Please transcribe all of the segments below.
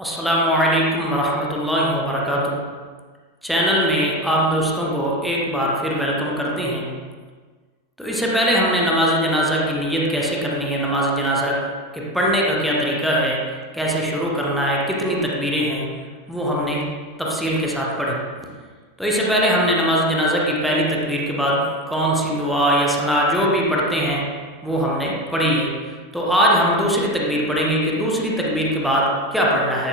अस्सलामुअलैकुम वरहमतुल्लाहि वबरकातुहू। चैनल में आप दोस्तों को एक बार फिर वेलकम करते हैं। तो इससे पहले हमने नमाज जनाजा की नीयत कैसे करनी है, नमाज जनाजा के पढ़ने का क्या तरीका है, कैसे शुरू करना है, कितनी तकबीरें हैं, वो हमने तफसील के साथ पढ़ी। तो इससे पहले हमने नमाज जनाजा की पहली तकबीर के बाद कौन सी दुआ या सना जो भी पढ़ते हैं वो हमने पढ़ी। तो आज हम दूसरी तकबीर पढ़ेंगे कि दूसरी तकबीर के बाद क्या पढ़ना है।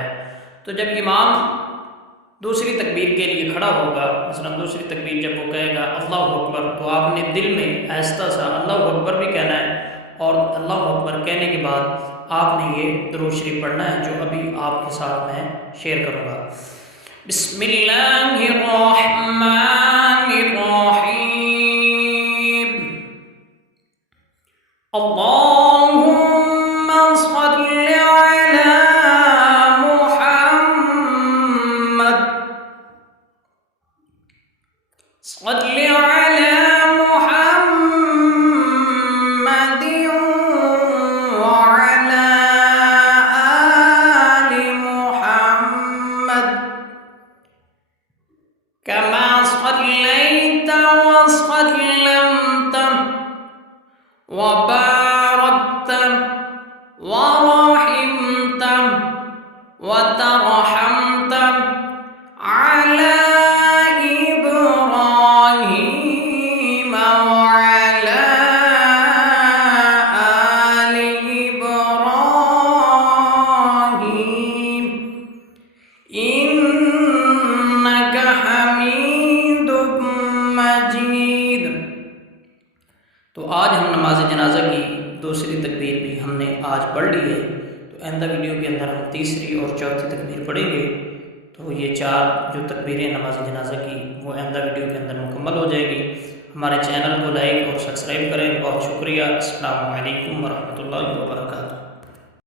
तो जब इमाम दूसरी तकबीर के लिए खड़ा होगा, मसलन दूसरी तकबीर जब वो कहेगा अल्लाहु अकबर, तो आपने दिल में आहिस्ता सा अल्लाहु अकबर भी कहना है और अल्लाहु अकबर कहने के बाद आपने ये दुरूद शरीफ पढ़ना है जो अभी आपके साथ मैं शेयर करूँगा। बिस्मिल्लाहिर्रहमानिर्रहीम। अल्लाहुम्मा सल्लि अला मुहम्मद, सल्लि अला मुहम्मदिन व अला आलि मुहम्मद कमा सल्लैत व सल्लमत व बारकत व रहिमत व तरहमत अला इब्राहीम व अला आलि इब्राहीम इन्नका हमीदुम मजीद। तो आज हम नमाज जनाजा की दूसरी तकबीर भी हमने आज पढ़ ली है। तो आइंदा वीडियो के अंदर हम तीसरी और चौथी तकबीर पढ़ेंगे। तो ये चार जो तकबीरें नमाज जनाजा की वो आइंदा वीडियो के अंदर मुकम्मल हो जाएगी। हमारे चैनल को लाइक और सब्सक्राइब करें। बहुत शुक्रिया। अस्सलामु अलैकुम वरहमतुल्लाहि वबरकातुहू।